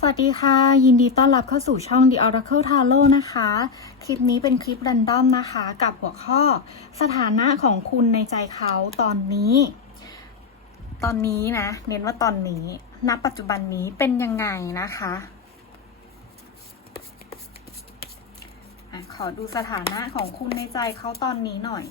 สวัสดีค่ะ ยินดีต้อนรับเข้าสู่ช่อง The Oracle Tarot นะคะ คลิปนี้เป็นคลิป r รนดอมนะคะ กับหัวข้อสถานะของคุณในใจเขาตอนนี้ ตอนนี้นะ เน้นว่าตอนนี้ณปัจจุบันนี้เป็นยังไงนะคะอะขอดูสถานะของคุณในใจเขาตอนนี้หน่อย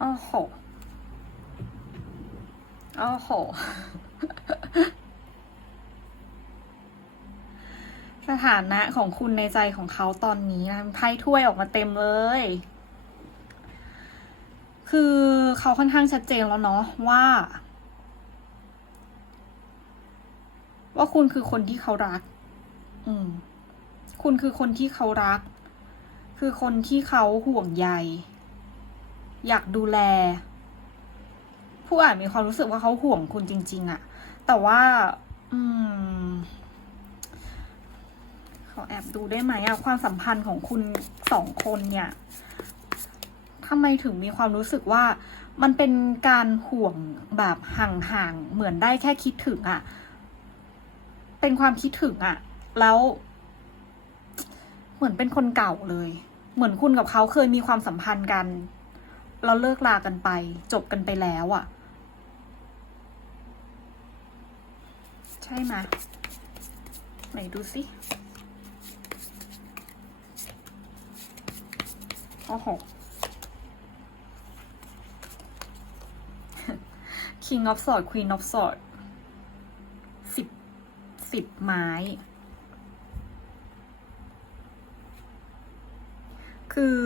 โอ้โหโอ้โห สถานะของคุณในใจของเขาตอนนี้นะไพ่ถ้วยออกมาเต็มเลย คือเขาค่อนข้างชัดเจนแล้วเนาะว่า ว่าคุณคือคนที่เขารัก อืม คุณคือคนที่เขารัก คือคนที่เขาห่วงใย อยากดูแล ผู้อ่านมีความรู้สึกว่าเขาห่วงคุณจริง ๆอะแต่ว่า อืมขอแอบดูได้ไหมอะความสัมพันธ์ของคุณสองคนเนี่ยทำไมถึงมีความรู้สึกว่ามันเป็นการห่วงแบบห่างๆ เหมือนได้แค่คิดถึงอะเป็นความคิดถึงอะแล้ว เหมือนเป็นคนเก่าเลย เหมือนคุณกับเขาเคยมีความสัมพันธ์กัน เราเลิกลากันไป จบกันไปแล้วอะ่ะ ใช่ไหมไหนดูสิโอ้โห King of Swords Queen of Swords สิบสิบไม้ คือ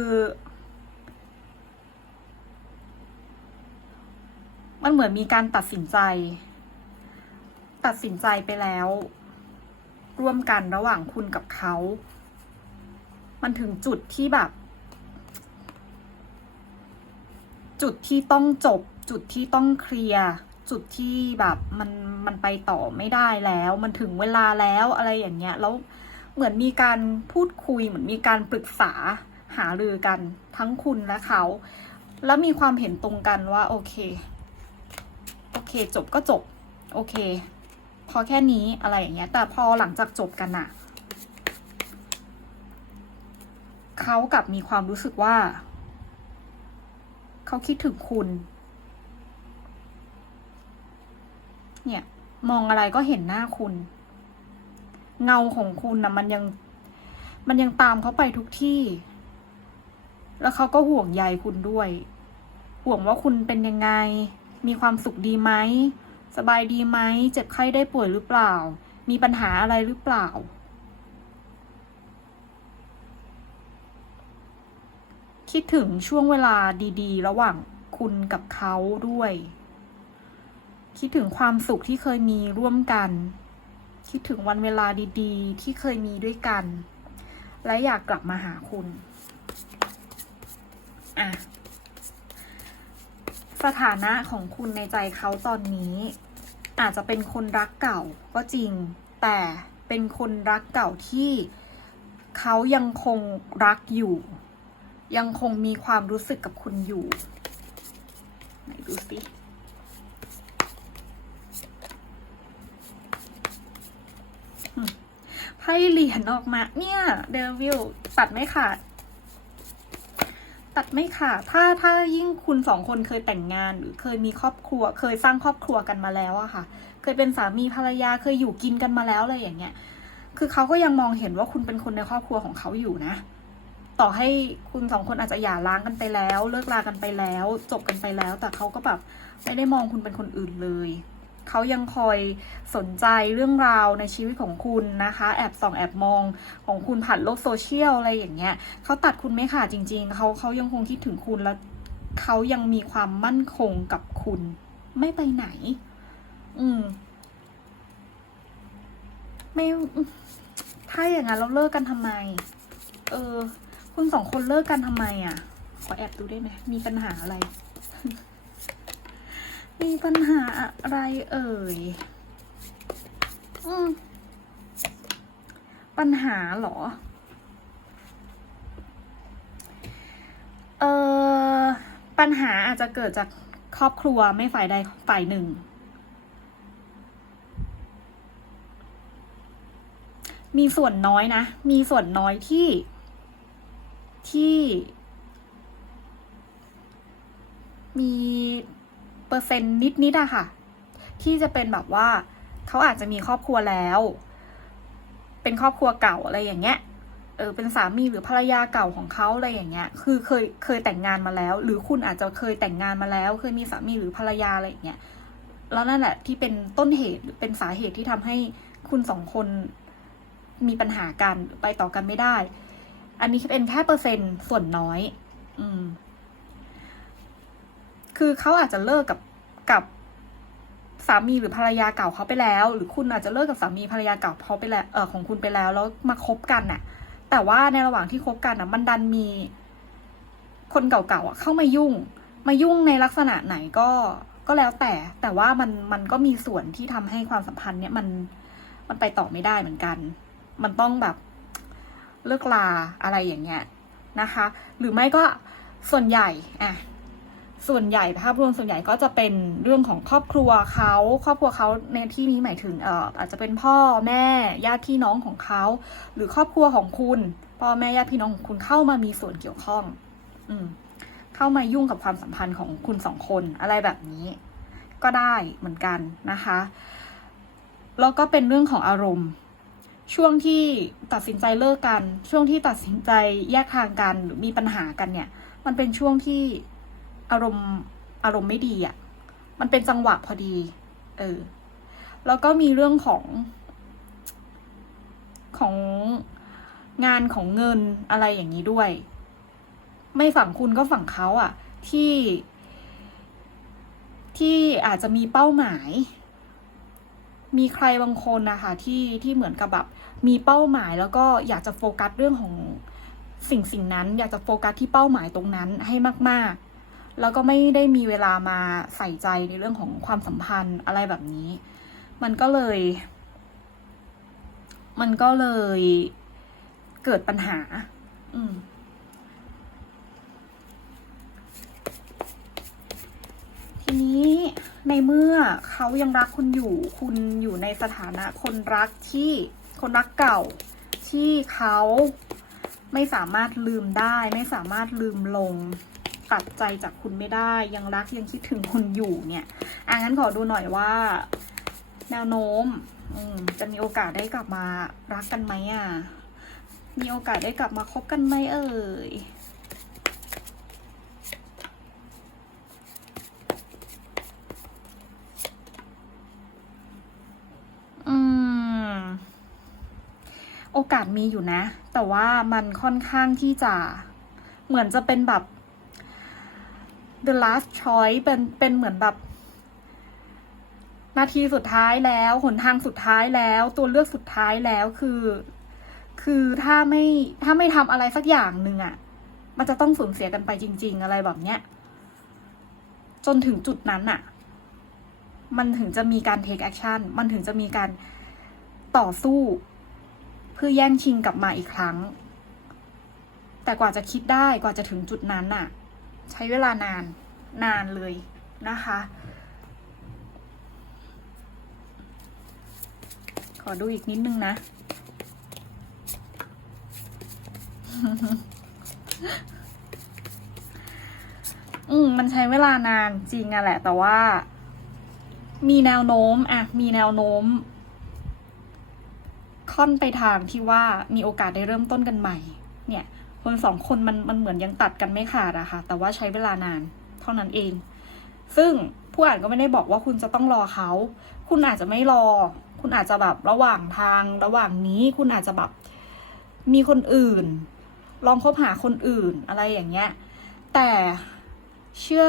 มือนมีการตัดสินใจ ตัดสินใจไปแล้ว ร่วมกันระหว่างคุณกับเขา มันถึงจุดที่แบบ จุดที่ต้องจบ จุดที่ต้องเคลียร์จุดที่แบบมันมันไปต่อไม่ได้แล้ว มันถึงเวลาแล้วอะไรอย่างเงี้ยแล้วเหมือนมีการพูดคุยเหมือนมีการปรึกษาหารือกันทั้งคุณและเขา แล้วมีความเห็นตรงกันว่าโอเค เคจบก็จบ โอเค พอแค่นี้อะไรอย่างเงี้ย แต่พอหลังจากจบกันอะเขากลับมีความรู้สึกว่า เขาคิดถึงคุณ เนี่ย มองอะไรก็เห็นหน้าคุณ เงาของคุณนะมันยัง มันยังตามเขาไปทุกที่ แล้วเขาก็ห่วงใยคุณด้วย ห่วงว่าคุณเป็นยังไง มีความสุขดีไหม สบายดีไหม เจ็บไข้ได้ป่วยหรือเปล่า มีปัญหาอะไรหรือเปล่า คิดถึงช่วงเวลาดีๆ ระหว่างคุณกับเขาด้วย คิดถึงความสุขที่เคยมีร่วมกัน คิดถึงวันเวลาดีๆ ที่เคยมีด้วยกัน และอยากกลับมาหาคุณ อะ สถานะของคุณในใจเขาตอนนี้ อาจจะเป็นคนรักเก่าก็จริง แต่เป็นคนรักเก่าที่เขายังคงรักอยู่ ยังคงมีความรู้สึกกับคุณอยู่ไหนดูสิไพ่เหรียญออกมาเนี่ย เดวิลตัดไม่ขาด ตัดไม่ขาดถ้าถ้ายิ่งคุณสองคนเคยแต่งงาน หรือเคยมีครอบครัว เคยสร้างครอบครัวกันมาแล้วอะค่ะ เคยเป็นสามีภรรยาเคยอยู่กินกันมาแล้วอะไรอย่างเงี้ย คือเขาก็ยังมองเห็นว่าคุณเป็นคนในครอบครัวของเขาอยู่นะ ต่อให้คุณสองคนอาจจะหย่าร้างกันไปแล้ว เลิกลากันไปแล้ว จบกันไปแล้ว แต่เขาก็แบบไม่ได้มองคุณเป็นคนอื่นเลย เขายังคอยสนใจเรื่องราวในชีวิตของคุณนะคะ แอบส่องแอบมองของคุณผ่านโลกโซเชียลอะไรอย่างเงี้ยเขาตัดคุณไม่ขาดจริง ๆเขาเขายังคงคิดถึงคุณแล้วเขายังมีความมั่นคงกับคุณ ไม่ไปไหน อืม ไม่ ถ้าอย่างนั้นเราเลิกกันทำไม เออ คุณสองคนเลิกกันทำไมอะ ขอแอบดูได้ไหมมีปัญหาอะไร ปัญหาอะไรเอ่ยอปัญหาเหรอ เออปัญหาอาจจะเกิดจากครอบครัวไม่ฝ่ายใดฝ่ายหนึ่ง มีส่วนน้อยนะ มีส่วนน้อยที่ที่ มี อร์เซ็นต์นิดๆอะค่ะ ที่จะเป็นแบบว่าเขาอาจจะมีครอบครัวแล้ว เป็นครอบครัวเก่าอะไรอย่างเงี้ยเออเป็นสามีหรือภรรยาเก่าของเขาอะไรอย่างเงี้ย คือเคยเคยแต่งงานมาแล้ว หรือคุณอาจจะเคยแต่งงานมาแล้ว เคยมีสามีหรือภรรยาอะไรอย่างเงี้ย แล้วนั่นแหละที่เป็นต้นเหตุหรือเป็นสาเหตุที่ทำให้คุณสองคนมีปัญหากันหรือไปต่อกันไม่ได้ อันนี้เป็นแค่เปอร์เซ็นต์ส่วนน้อย อืม คือเขาอาจจะเลิกกับกับสามีหรือภรรยาเก่าเขาไปแล้ว หรือคุณอาจจะเลิกกับสามีภรรยาเก่าเขาไปแล้วเออของคุณไปแล้ว แล้วมาคบกันน่ะ แต่ว่าในระหว่างที่คบกันอะ มันดันมี คนเก่าๆอะเข้ามายุ่ง มายุ่งในลักษณะไหนก็ก็แล้วแต่ แต่ว่ามันมันก็มีส่วนที่ทำให้ความสัมพันธ์เนี่ยมันมันไปต่อไม่ได้เหมือนกัน มันต้องแบบเลิกลาอะไรอย่างเงี้ยนะคะ หรือไม่ก็ส่วนใหญ่อะ ส่วนใหญ่ภาพรวมส่วนใหญ่ก็จะเป็นเรื่องของครอบครัวเขาครอบครัวเขาในที่นี้หมายถึงเอ่ออาจจะเป็นพ่อแม่ญาติพี่น้องของเขาหรือครอบครัวของคุณพ่อแม่ญาติพี่น้องของคุณเข้ามามีส่วนเกี่ยวข้อง อืม เข้ามายุ่งกับความสัมพันธ์ของคุณสองคนอะไรแบบนี้ ก็ได้เหมือนกันนะคะแล้วก็เป็นเรื่องของอารมณ์ ช่วงที่ตัดสินใจเลิกกัน ช่วงที่ตัดสินใจแยกทางกันหรือมีปัญหากันเนี่ย มันเป็นช่วงที่ อารมณ์อารมณ์ไม่ดีอะ่ะ มันเป็นจังหวะพอดี เออ แล้วก็มีเรื่องของ ของงานของเงินอะไรอย่างนี้ด้วย ไม่ฝั่งคุณก็ฝั่งเขาอะ่ะ ที่ที่อาจจะมีเป้าหมาย มีใครบางคนนะคะที่ที่เหมือนกับแบบมีเป้าหมายแล้วก็อยากจะโฟกัสเรื่องของสิ่งสิ่งนั้น อยากจะโฟกัสที่เป้าหมายตรงนั้นให้มาก ๆ แล้วก็ไม่ได้มีเวลามาใส่ใจในเรื่องของความสัมพันธ์อะไรแบบนี้ มันก็เลย มันก็เลยเกิดปัญหา อืมทีนี้ในเมื่อเขายังรักคุณอยู่ คุณอยู่ในสถานะคนรักที่คนรักเก่า ที่เขาไม่สามารถลืมได้ ไม่สามารถลืมลง ตัดใจจากคุณไม่ได้ ยังรักยังคิดถึงคุณอยู่เนี่ยอะงั้นขอดูหน่อยว่า แนวโน้มอืมจะมีโอกาสได้กลับมารักกันไหมอะ มีโอกาสได้กลับมาคบกันไหมเอ่ยอืมโอกาสมีอยู่นะ แต่ว่ามันค่อนข้างที่จะเหมือนจะเป็นแบบ the last choice เป็นเป็นเหมือนแบบนาทีสุดท้ายแล้วหนทางสุดท้ายแล้ว ตัวเลือกสุดท้ายแล้วคือ คือถ้าไม่ถ้าไม่ทำอะไรสักอย่างหนึ่งอะ่ะ มันจะต้องสูญเสียกันไปจริง ๆ อะไรแบบเนี้ย จนถึงจุดนั้นอะ่ะ มันถึงจะมีการ take action มันถึงจะมีการต่อสู้ เพื่อแย่งชิงกลับมาอีกครั้ง แต่กว่าจะคิดได้กว่าจะถึงจุดนั้นน่ะ ใช้เวลานาน นานเลยนะคะ ขอดูอีกนิดนึงนะ อืมมันใช้เวลานานจริงอะแหละ แต่ว่า มีแนวโน้มอะมีแนวโน้ม ค่อนไปทางที่ว่ามีโอกาสได้เริ่มต้นกันใหม่ เนี่ยคนสองคนมันมันเหมือนยังตัดกันไม่ขาดอะค่ะ แต่ว่าใช้เวลานาน เท่านั้นเอง ซึ่งผู้อ่านก็ไม่ได้บอกว่าคุณจะต้องรอเขา คุณอาจจะไม่รอ คุณอาจจะแบบระหว่างทางระหว่างนี้ คุณอาจจะแบบมีคนอื่น ลองคบหาคนอื่นอะไรอย่างเงี้ย แต่เชื่อ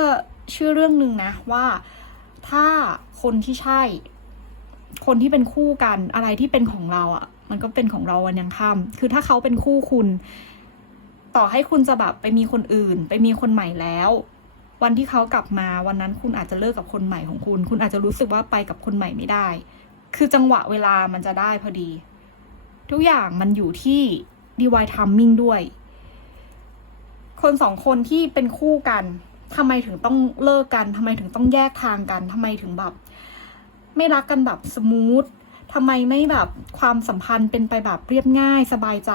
เชื่อเรื่องหนึ่งนะว่าถ้าคนที่ใช่ คนที่เป็นคู่กันอะไรที่เป็นของเราอะ่ะ มันก็เป็นของเราวันยังค่ำคือถ้าเขาเป็นคู่คุณ ต่อให้คุณจะแบบไปมีคนอื่น ไปมีคนใหม่แล้ว วันที่เขากลับมาวันนั้นคุณอาจจะเลิกกับคนใหม่ของคุณ คุณอาจจะรู้สึกว่าไปกับคนใหม่ไม่ได้ คือจังหวะเวลามันจะได้พอดี ทุกอย่างมันอยู่ที่ divine timing ด้วย คนสองคนที่เป็นคู่กันทำไมถึงต้องเลิกกันทำไมถึงต้องแยกทางกันทำไมถึงแบบ ไม่รักกันแบบสมูททำไมไม่แบบความสัมพันธ์เป็นไปแบบเรียบง่ายสบายใจ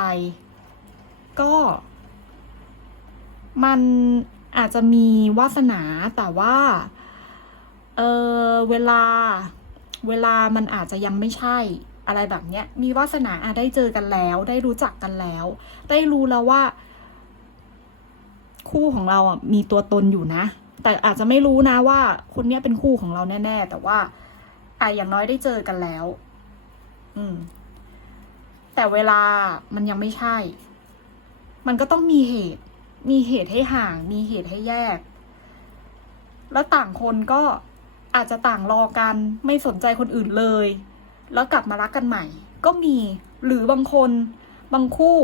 ก็ มัน อาจจะมีวาสนาแต่ว่า เออเวลา เวลามันอาจจะยังไม่ใช่อะไรแบบเนี้ย มีวาสนาอาได้เจอกันแล้ว ได้รู้จักกันแล้ว ได้รู้แล้วว่า คู่ของเราอะมีตัวตนอยู่นะ แต่อาจจะไม่รู้นะว่าคนเนี้ยเป็นคู่ของเราแน่ ๆ แต่ว่าอะอย่างน้อยได้เจอกันแล้ว อืม แต่เวลามันยังไม่ใช่ มันก็ต้องมีเหตุ มีเหตุให้ห่าง มีเหตุให้แยก แล้วต่างคนก็อาจจะต่างรอกันไม่สนใจคนอื่นเลย แล้วกลับมารักกันใหม่ ก็มีหรือบางคนบางคู่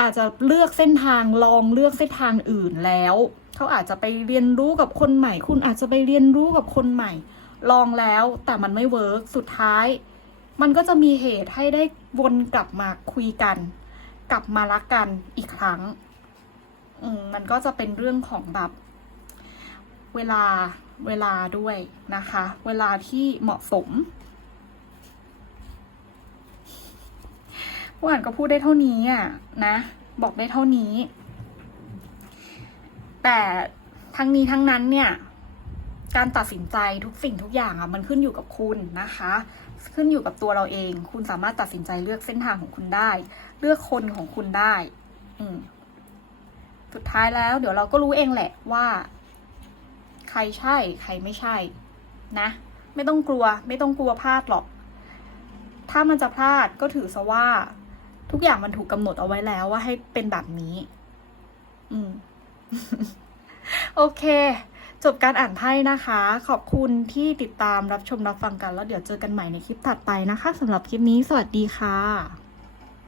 อาจจะเลือกเส้นทางลองเลือกเส้นทางอื่นแล้ว เขาอาจจะไปเรียนรู้กับคนใหม่ คุณอาจจะไปเรียนรู้กับคนใหม่ ลองแล้วแต่มันไม่เวิร์กสุดท้าย มันก็จะมีเหตุให้ได้วนกลับมาคุยกัน กลับมารักกันอีกครั้ง มันก็จะเป็นเรื่องของแบบเวลาเวลาด้วยนะคะ เวลาที่เหมาะสมผู้อ่านก็พูดได้เท่านี้อะนะ บอกได้เท่านี้ แต่ทั้งนี้ทั้งนั้นเนี่ย การตัดสินใจทุกสิ่งทุกอย่างอะมันขึ้นอยู่กับคุณนะคะ ขึ้นอยู่กับตัวเราเอง คุณสามารถตัดสินใจเลือกเส้นทางของคุณได้ เลือกคนของคุณได้ อืม สุดท้ายแล้ว เดี๋ยวเราก็รู้เองแหละว่า ใครใช่ ใครไม่ใช่ นะ ไม่ต้องกลัว ไม่ต้องกลัวพลาดหรอก ถ้ามันจะพลาดก็ถือซะว่า ทุกอย่างมันถูกกำหนดเอาไว้แล้วว่าให้เป็นแบบนี้ อืม โอเค จบการอ่านไพ่นะคะ ขอบคุณที่ติดตามรับชมรับฟังกัน แล้วเดี๋ยวเจอกันใหม่ในคลิปถัดไปนะคะสำหรับคลิปนี้ สวัสดีค่ะ